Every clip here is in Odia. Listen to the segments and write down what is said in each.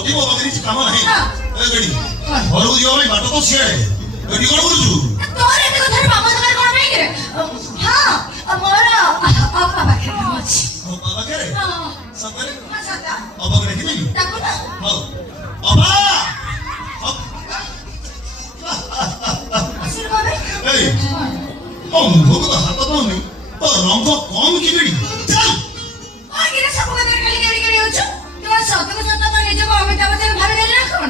ଯଦି ମୋ ପାଖରେ କିଛି କାମ ନାହିଁ ଏ ଗଡ଼ି ଘରକୁ ଯିବା ପାଇଁ ବାଟ ତ ସିଆଡ଼େ ଗଡ଼ି କ'ଣ କରୁଛୁ? ତୋର ଏତେ କଥାରେ ମାମା ଦରକାର କ'ଣ ପାଇଁ କିରେ? ହଁ ମୋର ଅପା ପାଖରେ କାମ ଅଛି। ଅପା ପାଖରେ? ସତରେ? ସତ। ଅପାକୁ ଡାକିଦେବି? ଡାକୁ ନା। ହଉ ଅପା ଆସିଲୁ କ'ଣ ପାଇଁ? ଏଇ ମୋ ମୁହଁକୁ ତ ହାତ ପାଉନି ତ ରଙ୍ଗ କମ୍ କି ଗଡ଼ି ଚାଲ। କ'ଣ କିରେ ସବୁ କଥାରେ ଖାଲି କେଡ଼ି କେଡ଼ି ହେଉଛୁ? ତୋର ସତକୁ ସତ ତ ନିଜକୁ ଅମିତାଭ ବଚ୍ଚନ ଭାବିଦେଲି ନା କ'ଣ?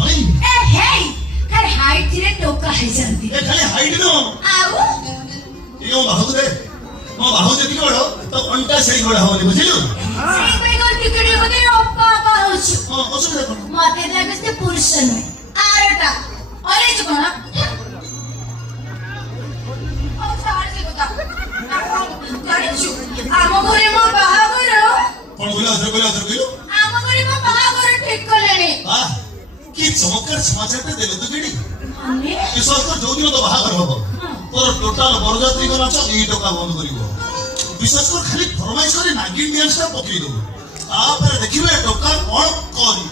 ଭାଇ ଏ ହେଇ ଖାଲି ହାଇଟ୍ ଥିଲେ ଟୋକା ହେଇଯାନ୍ତି। ଏ ଖାଲି ହାଇଟ୍ ନୁହଁ ଆଉ ଏ ମୋ ବାହୁକୁ ଦେ ମୋ ବାହୁ ଯେତିକି ବଡ଼ ତ ଅଣ୍ଟା ସେଇ ବଡ଼ ହବନି ବୁଝିଲୁ? ସେଇପାଇଁ କ'ଣ ଟିକେ ଟିକେ କଥାରେ ଅପା ଅପା ହଉଛୁ? ହଁ ଅସୁବିଧା କ'ଣ? ମତେ ଲାଗୁଛି ତୁ ପୁରୁଷ ନୁହେଁ ଆରଟା ଅରେଇଛୁ କ'ଣ? ଜାଣିଛୁ ଆମ ଘରେ ମୋ ବାହାଘର କ'ଣ କହିଲୁ ଆଉଥରେ କହିଲୁ? ଆମ ଘରେ ମୋ ବାହାଘର ଠିକ କଲେଣି। କି ଚମତ୍କାର ସମାଚାରଟେ ଦେଲେ ତୁ ଗିଡ଼ି ମାନେ ବିଶ୍ୱାସ କର ଯୋଉଦିନ ତ ବାହାଘର ହବ ତୋର ଟୋଟାଲ ବରଯାତ୍ରୀଙ୍କ ନାଚ 2 ଟଙ୍କା ବନ୍ଦ କରିବ। ବିଶ୍ୱାସ କର ଖାଲି ଫରମାଇଶ କରି ନାଗିନ ଡ୍ୟାନ୍ସଟା ପକେଇ ଦେବୁ ତାପରେ ଦେଖିବେ ଟୋକା କ'ଣ କରି।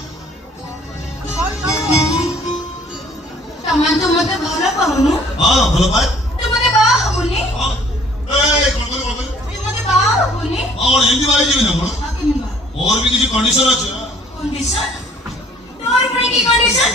ତୁ ମତେ ଭଲ ପାଉନୁ? ହଁ ଭଲ ପାଏ। ତୁ ମତେ ବାହା ହବୁନି? ହଁ ଏ କ'ଣ କହିଲୁ? ତୁ ମତେ ବାହା ହବୁନି? ହଁ ଏମିତି ବାହାରି ଯିବି ନା କ'ଣ? କେମିତି ବାହା? ମୋର ବି କିଛି କଣ୍ଡିସନ ଅଛି। କଣ୍ଡିସନ? ତୋର ପୁଣି କି କଣ୍ଡିସନ?